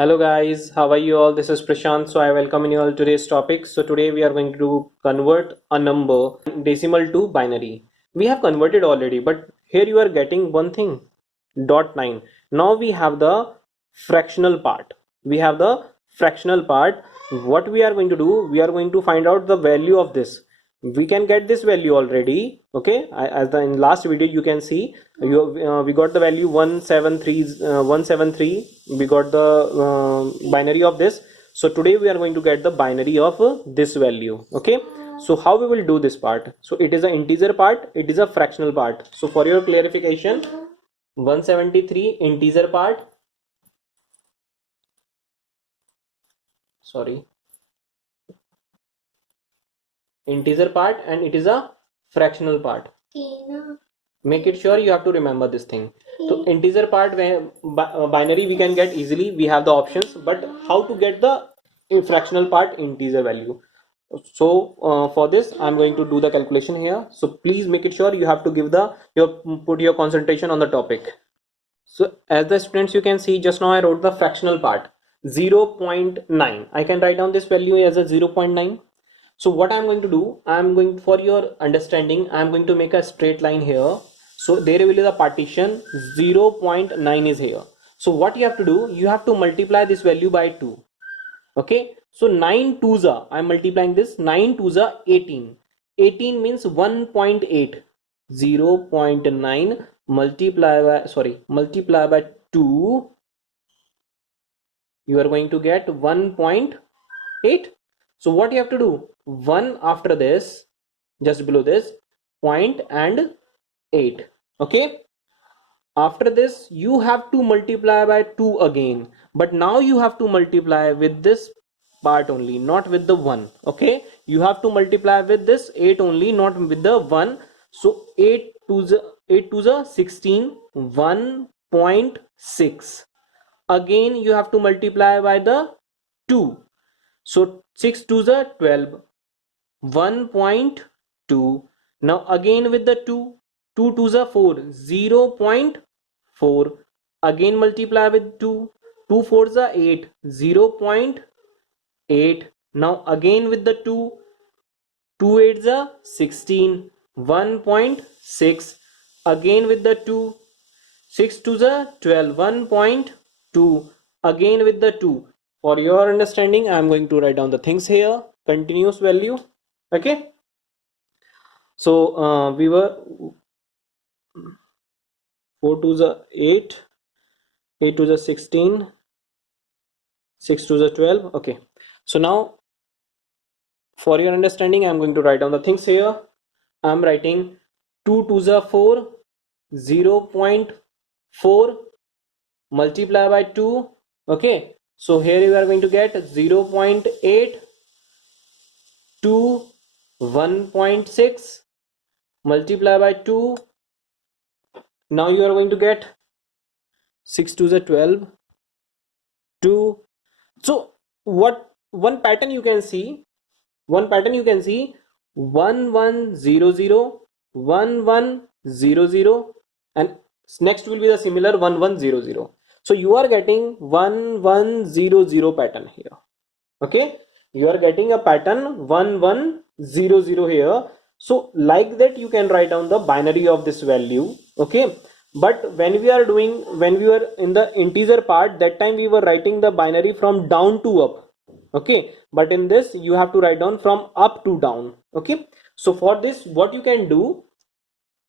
Hello guys, how are you all? This is Prashant. So I welcome you all to today's topic. So today we are going to convert a number decimal to binary. We have converted already, but here you are getting one thing, dot 9. Now we have the fractional part. We have the fractional part. What we are going to do, we are going to find out the value of this. We can get this value already. Okay, as the in last video you can see we got the value 173. We got the binary of this. So today we are going to get the binary of this value. Okay, so how we will do this part? So it is an integer part, it is a fractional part. So for your clarification, 173 integer part, sorry, integer part, and it is a fractional part. Make it sure you have to remember this thing. So integer part, where binary we can get easily, we have the options, but how to get the fractional part integer value? So for this I'm going to do the calculation here. So please make it sure you have to give the your put your concentration on the topic. So as the students, you can see just now I wrote the fractional part 0.9. I can write down this value as a 0.9. So what I'm going to do, I'm going, for your understanding, I'm going to make a straight line here. So there will be the partition 0.9 is here. So what you have to do, you have to multiply this value by 2. Okay, so 9 twos are, I'm multiplying this, 9 twos are 18. 18 means 1.8. 0.9 multiply by 2, you are going to get 1.8. So what you have to do, 1 after this, just below this point, and 8. Okay, after this you have to multiply by 2 again, but now you have to multiply with this part only, not with the 1. Okay, you have to multiply with this 8 only, not with the 1. So 8 to the 8 to the 16, 1.6. Again you have to multiply by the 2. So 6 to the 12, 1.2. Now again with the 2, 2 to the 4, 0.4. Again multiply with 2, 2 4 the 8, 0.8. Now again with the 2, 2 8 the 16, 1.6. Again with the 2, 6 to the 12, 1.2. Again with the 2. For your understanding, I am going to write down the things here. Continuous value. Okay. So we were 4 to the 8, 8 to the 16, 6 to the 12. Okay. So now for your understanding, I'm going to write down the things here. I'm writing 2 to the 4, 0.4 multiply by 2. Okay, so here you are going to get 0.8 to 1.6 multiply by 2. Now you are going to get 6 to the 12, 2. So what one pattern you can see, 1100, 1100, and next will be the similar 1100. So you are getting 1100 pattern here. Okay, you are getting a pattern 1100 here. So like that you can write down the binary of this value. Okay, but when we are in the integer part, that time we were writing the binary from down to up. Okay, but in this you have to write down from up to down. Okay, so for this what you can do,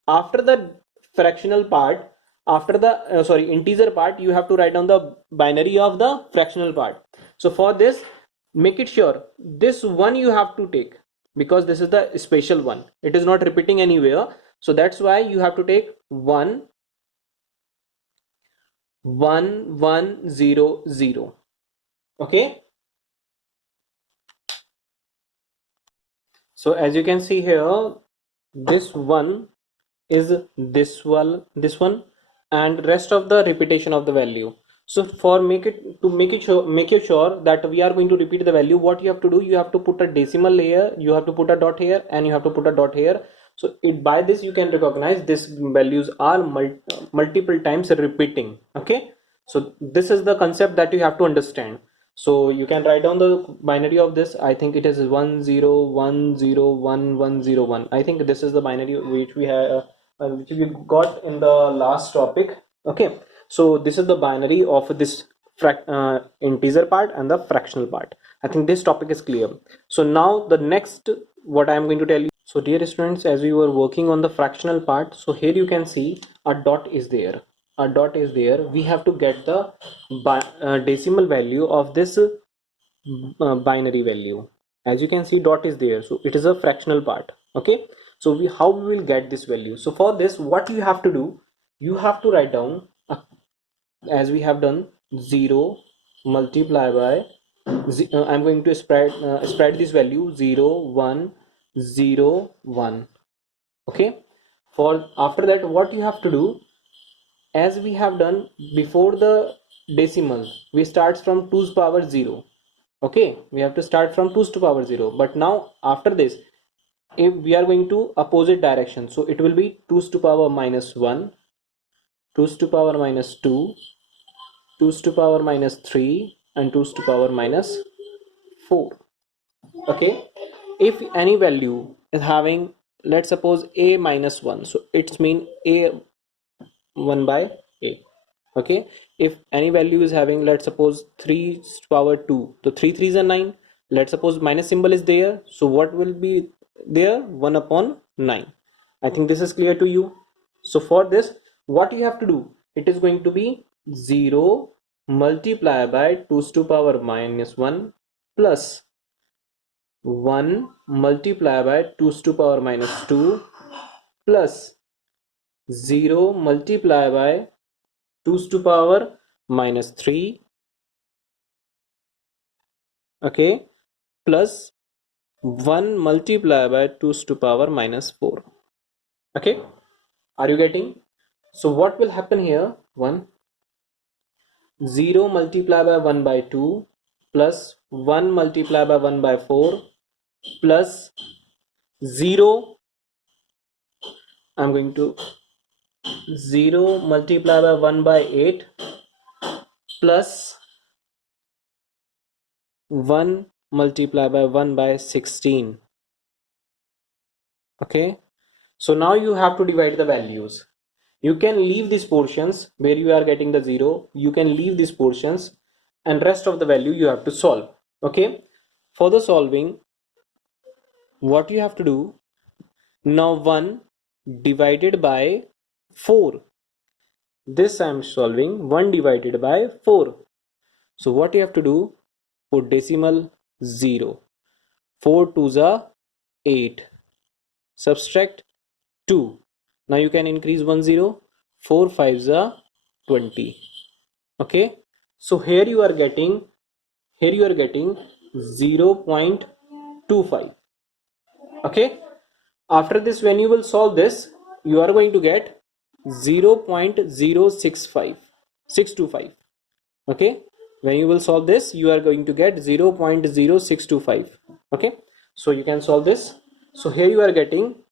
after the fractional part, after the integer part, you have to write down the binary of the fractional part. So for this, make it sure this one you have to take, because this is the special one, it is not repeating anywhere. So that's why you have to take 1 1 1 0 0. Okay, so as you can see here, this one is this one and rest of the repetition of the value. So for make it sure that we are going to repeat the value, what you have to do, you have to put a decimal here, you have to put a dot here, and you have to put a dot here. So it, by this you can recognize this values are multiple times repeating. Okay, So this is the concept that you have to understand. So you can write down the binary of this. I think it is 101011101. I think this is the binary which we have which we got in the last topic. Okay, so this is the binary of this integer part and the fractional part. I think this topic is clear. So now the next what I am going to tell you. So dear students, as we were working on the fractional part, so here you can see a dot is there. A dot is there. We have to get the decimal value of this binary value. As you can see, dot is there, so it is a fractional part. Okay, so how we will get this value? So for this, what you have to do, you have to write down as we have done 0 multiply by I'm going to spread this value 0 1 0 1. Okay, for after that what you have to do, as we have done before the decimal, we start from 2's power 0. Okay, we have to start from 2's to power 0, but now after this, if we are going to opposite direction, so it will be 2's to power minus 1, 2's to power minus 2, 2's to power minus 3, and 2's to power minus 4. Okay, if any value is having, let's suppose a minus 1, so it's mean a 1 by a. Okay, if any value is having, let's suppose 3 power 2, so 3 3s are 9. Let's suppose minus symbol is there, so what will be there? 1 upon 9. I think this is clear to you. So for this, what you have to do, it is going to be 0 multiply by 2's to power minus 1 plus 1 multiply by 2's to power minus 2 plus 0 multiply by 2's to power minus 3, okay, plus 1 multiply by 2's to power minus 4. Okay, are you getting? So what will happen here? 0 multiply by 1 by 2 plus 1 multiply by 1 by 4 plus 0, I'm going to 0 multiply by 1 by 8 plus 1 multiply by 1 by 16. Okay, so now you have to divide the values. You can leave these portions where you are getting the 0. You can leave these portions, and rest of the value you have to solve. Okay, for the solving, what you have to do now, 1 divided by 4. This I am solving 1 divided by 4. So what you have to do, put decimal 0. 4 2s are 8. Subtract 2. Now you can increase 1 0. 4 5s are 20. Okay, so here you are getting 0.25. Okay, after this, when you will solve this, you are going to get 0.065625. Okay, when you will solve this, you are going to get 0.0625. Okay, so you can solve this. So here you are getting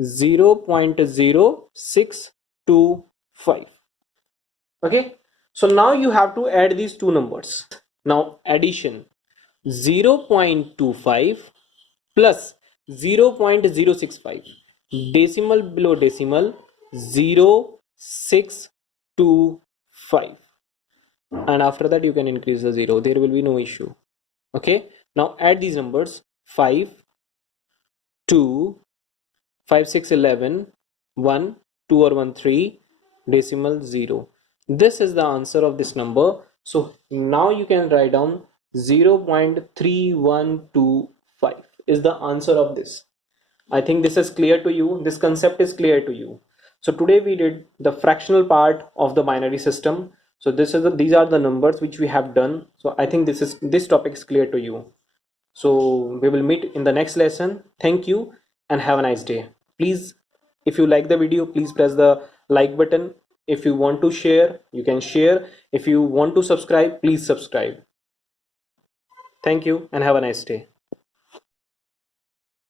0.0625. Okay, so now you have to add these two numbers. Now addition, 0.25 plus 0.065, decimal below decimal 0.625, and after that you can increase the 0, there will be no issue. Okay, now add these numbers: 5 2 5 6 11 1 2 or 1 3 decimal 0. This is the answer of this number. So now you can write down 0.3125 is the answer of this. I think this is clear to you. This concept is clear to you. So today we did the fractional part of the binary system. So these are the numbers which we have done. So I think this topic is clear to you. So we will meet in the next lesson. Thank you and have a nice day. Please, if you like the video, please press the like button. If you want to share, you can share. If you want to subscribe, please subscribe. Thank you and have a nice day.